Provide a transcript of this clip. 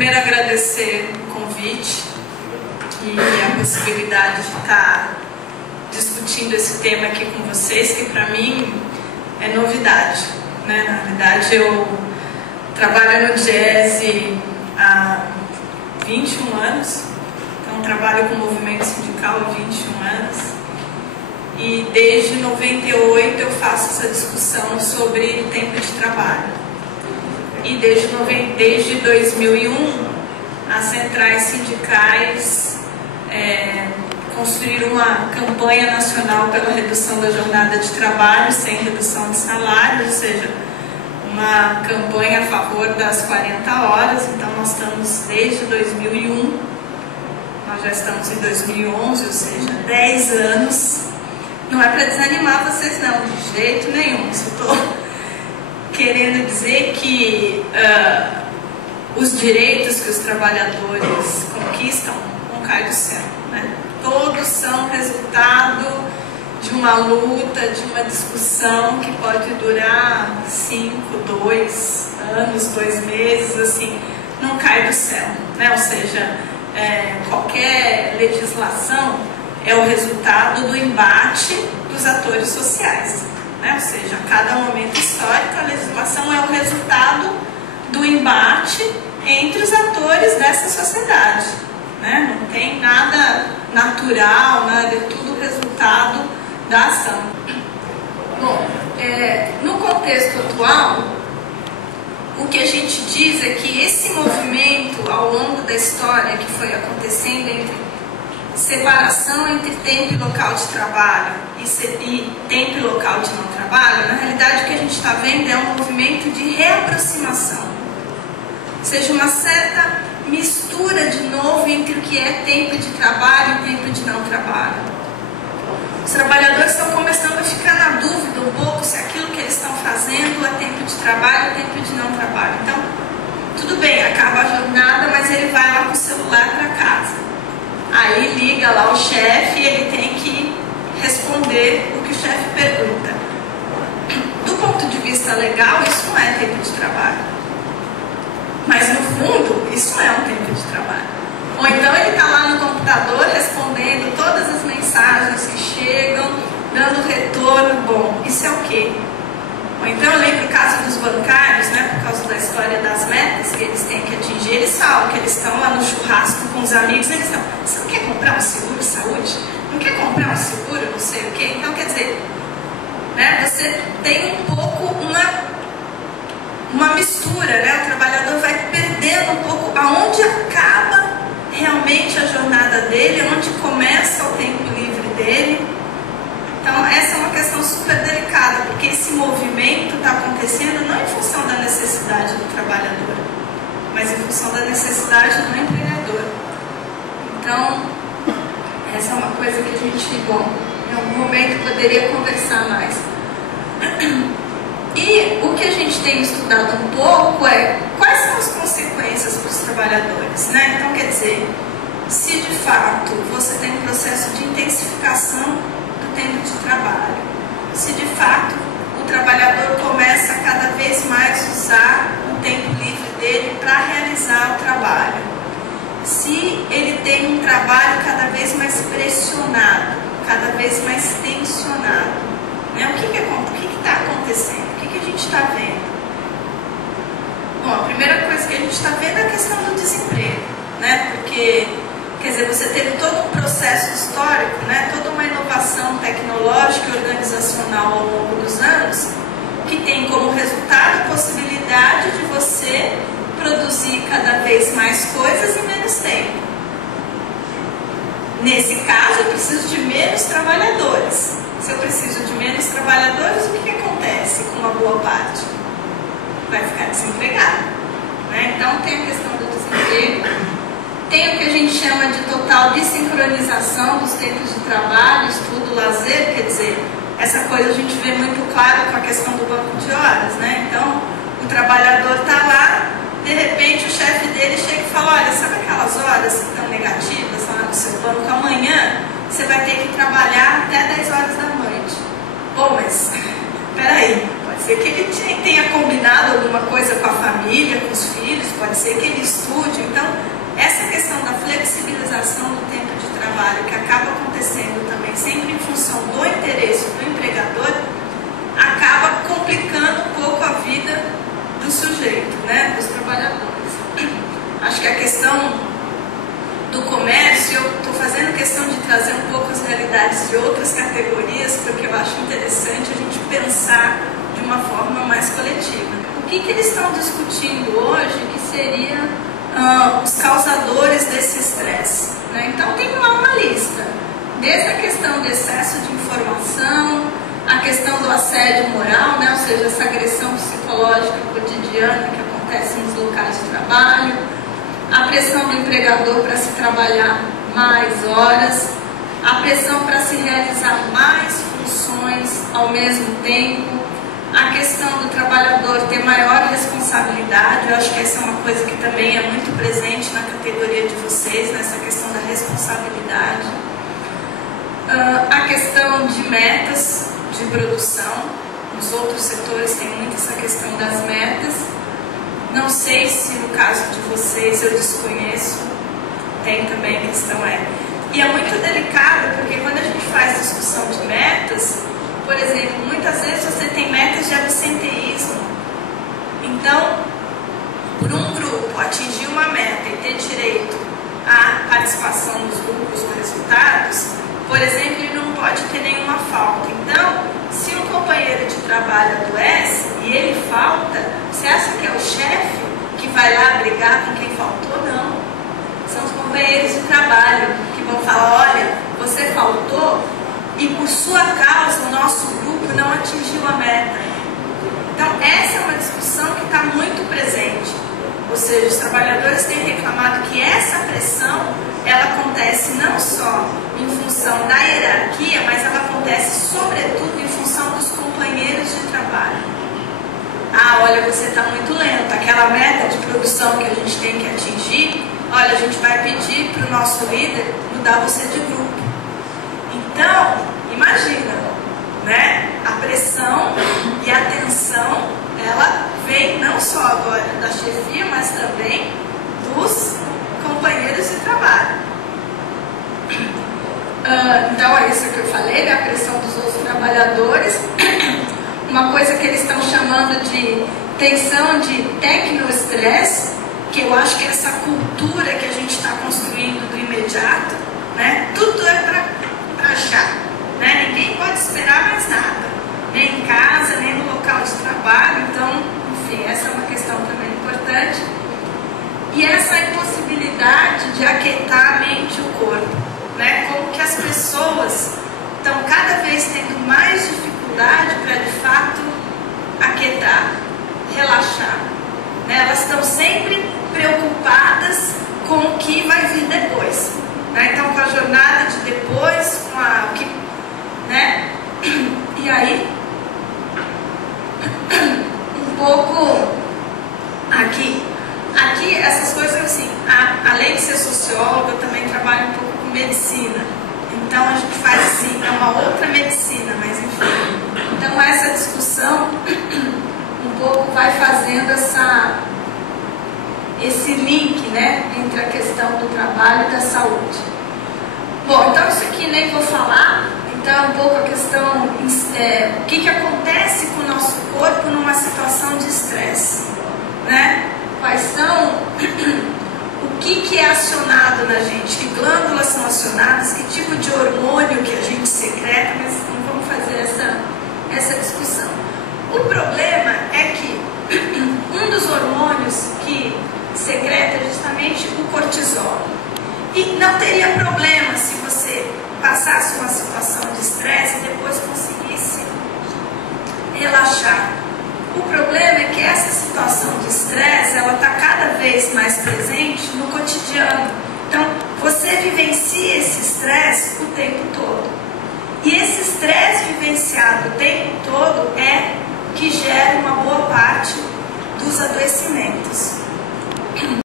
primeiro agradecer o convite e a possibilidade de estar discutindo esse tema aqui com vocês, que para mim é novidade, né? Na verdade, eu trabalho no Diese há 21 anos, então trabalho com movimento sindical há 21 anos, e desde 98 eu faço essa discussão sobre tempo de trabalho. E desde 2001, as centrais sindicais construíram uma campanha nacional pela redução da jornada de trabalho sem redução de salário, ou seja, uma campanha a favor das 40 horas. Então nós estamos desde 2001, nós já estamos em 2011, ou seja, 10 anos. Não é para desanimar vocês não, de jeito nenhum. Só estou querendo dizer que os direitos que os trabalhadores conquistam não caem do céu, né? Todos são resultado de uma luta, de uma discussão que pode durar 5, 2 anos, 2 meses, assim, não cai do céu, né? Ou seja, qualquer legislação é o resultado do embate dos atores sociais, né? Ou seja, a cada momento histórico a legislação é o resultado do embate entre os atores dessa sociedade, né? Não tem nada natural, nada, é tudo resultado da ação. Bom, no contexto atual, o que a gente diz é que esse movimento ao longo da história que foi acontecendo entre separação entre tempo e local de trabalho e tempo e local de não trabalho, na realidade o que a gente está vendo é um movimento de reaproximação, ou seja, uma certa mistura de novo entre o que é tempo de trabalho e tempo de não trabalho. Os trabalhadores estão começando a ficar na dúvida um pouco se aquilo que eles estão fazendo é tempo de trabalho ou tempo de não trabalho. Então, tudo bem, acaba a jornada, mas ele vai lá com o celular para casa. Aí liga lá o chefe e ele tem que responder o que o chefe pergunta. Do ponto de vista legal, isso não é tempo de trabalho. Mas no fundo, isso é um tempo de trabalho. Ou então ele está lá no computador respondendo todas as mensagens que chegam, dando retorno. Bom, isso é o quê? Ou então eu lembro o caso dos bancários, né, por causa da história das metas que eles têm que atingir, eles falam que eles estão lá no churrasco com os amigos, eles estão, você não quer comprar um seguro saúde? Não quer comprar um seguro não sei o quê? Então, quer dizer, né, você tem um pouco uma mistura, né? O trabalhador vai perdendo um pouco aonde acaba realmente a jornada dele, onde começa o tempo livre dele. Então essa é uma questão super delicada, porque esse movimento está acontecendo não em função da necessidade do trabalhador, mas em função da necessidade do empregador. Então essa é uma coisa que a gente, bom, em algum momento poderia conversar mais. E o que a gente tem estudado um pouco é quais são as consequências para os trabalhadores, né? Então, quer dizer, se de fato você tem um processo de intensificação do tempo de trabalho, se de fato o trabalhador começa a cada vez mais usar o tempo livre dele para realizar o trabalho, se ele tem um trabalho cada vez mais pressionado, cada vez mais tensionado, né? O que está acontecendo? O que a gente está vendo? Bom, a primeira coisa que a gente está vendo é a questão do desemprego, né? Porque, quer dizer, você teve todo um processo histórico, né? Toda uma inovação tecnológica e organizacional ao longo dos anos, que tem como resultado a possibilidade de você produzir cada vez mais coisas em menos tempo. Nesse caso, eu preciso de menos trabalhadores. Se eu preciso de menos trabalhadores, o que acontece com uma boa parte? Vai ficar desempregado, né? Então tem a questão do desemprego, tem o que a gente chama de total desincronização dos tempos de trabalho, estudo, lazer, quer dizer, essa coisa a gente vê muito claro com a questão do banco de horas, né? Então o trabalhador está lá, de repente o chefe dele chega e fala, olha, sabe aquelas horas que estão negativas lá no seu banco? Amanhã você vai ter que trabalhar até 10 horas da noite. Bom, mas peraí, pode ser que ele tenha combinado alguma coisa com a família, com os filhos, pode ser que ele estude. Então acho que a questão do comércio, eu estou fazendo questão de trazer um pouco as realidades de outras categorias, porque eu acho interessante a gente pensar de uma forma mais coletiva. O que eles estão discutindo hoje que seria os causadores desse estresse, né? Então tem lá uma lista, desde a questão do excesso de informação, a questão do assédio moral, né? Ou seja, essa agressão psicológica cotidiana que acontece nos locais de trabalho, a pressão do empregador para se trabalhar mais horas, a pressão para se realizar mais funções ao mesmo tempo, a questão do trabalhador ter maior responsabilidade. Eu acho que essa é uma coisa que também é muito presente na categoria de vocês, nessa questão da responsabilidade. A questão de metas de produção, nos outros setores tem muito essa questão das metas. Não sei se no caso de vocês, eu desconheço, tem também a questão E é muito delicado, porque quando a gente faz discussão de metas, por exemplo, muitas vezes você tem metas de absenteísmo. Então, por um grupo atingir uma meta e ter direito à participação dos grupos ou resultados, por exemplo, ele não pode ter nenhuma falta. Então, se um companheiro de trabalho adoece e ele falta, você acha que é o chefe que vai lá brigar com quem faltou? Não. São os companheiros de trabalho que vão falar, olha, você faltou e por sua causa o nosso grupo não atingiu a meta. Então, essa é uma discussão que está muito presente. Ou seja, os trabalhadores têm reclamado que essa pressão, ela acontece não só em função da hierarquia, mas ela acontece sobretudo em função dos companheiros de trabalho. Ah, olha, você está muito lento, aquela meta de produção que a gente tem que atingir, olha, a gente vai pedir para o nosso líder mudar você de grupo. Então, imagina, né? A pressão e a tensão, ela vem não só agora da chefia, mas também dos companheiros de trabalho. Então é isso que eu falei, né? A pressão dos outros trabalhadores. Uma coisa que eles estão chamando de tensão de tecnoestresse, que eu acho que é essa cultura que a gente está construindo do imediato, né? Tudo é para já, né? Ninguém pode esperar mais nada, nem em casa, nem no local de trabalho. Então, enfim, essa é uma questão também importante. E essa impossibilidade de aquietar a mente e o corpo, né? Como que as pessoas estão cada vez tendo mais dificuldade para de fato aquietar, relaxar, né? Elas estão sempre preocupadas com o que vai vir depois, né? Então, com a jornada de depois, com o que, né? E aí, um pouco aqui essas coisas assim, além de ser socióloga, eu também trabalho um pouco com medicina. Então a gente faz assim, é uma outra medicina, mas enfim. Então essa discussão um pouco vai fazendo esse link, né, entre a questão do trabalho e da saúde. Bom, então isso aqui nem vou falar. Então um pouco a questão, o que acontece com o nosso corpo numa situação de estresse, né? Quais são, o que é acionado na gente, que glândulas são acionadas, que tipo de hormônio que a gente secreta, mas não vamos fazer essa discussão. O problema é que um dos hormônios que secreta é justamente o cortisol. E não teria problema se você passasse uma situação de estresse e depois conseguisse relaxar. O problema é que essa situação de estresse, ela está cada vez mais presente no cotidiano. Então, você vivencia esse estresse o tempo todo. E esse estresse vivenciado o tempo todo é que gera uma boa parte dos adoecimentos.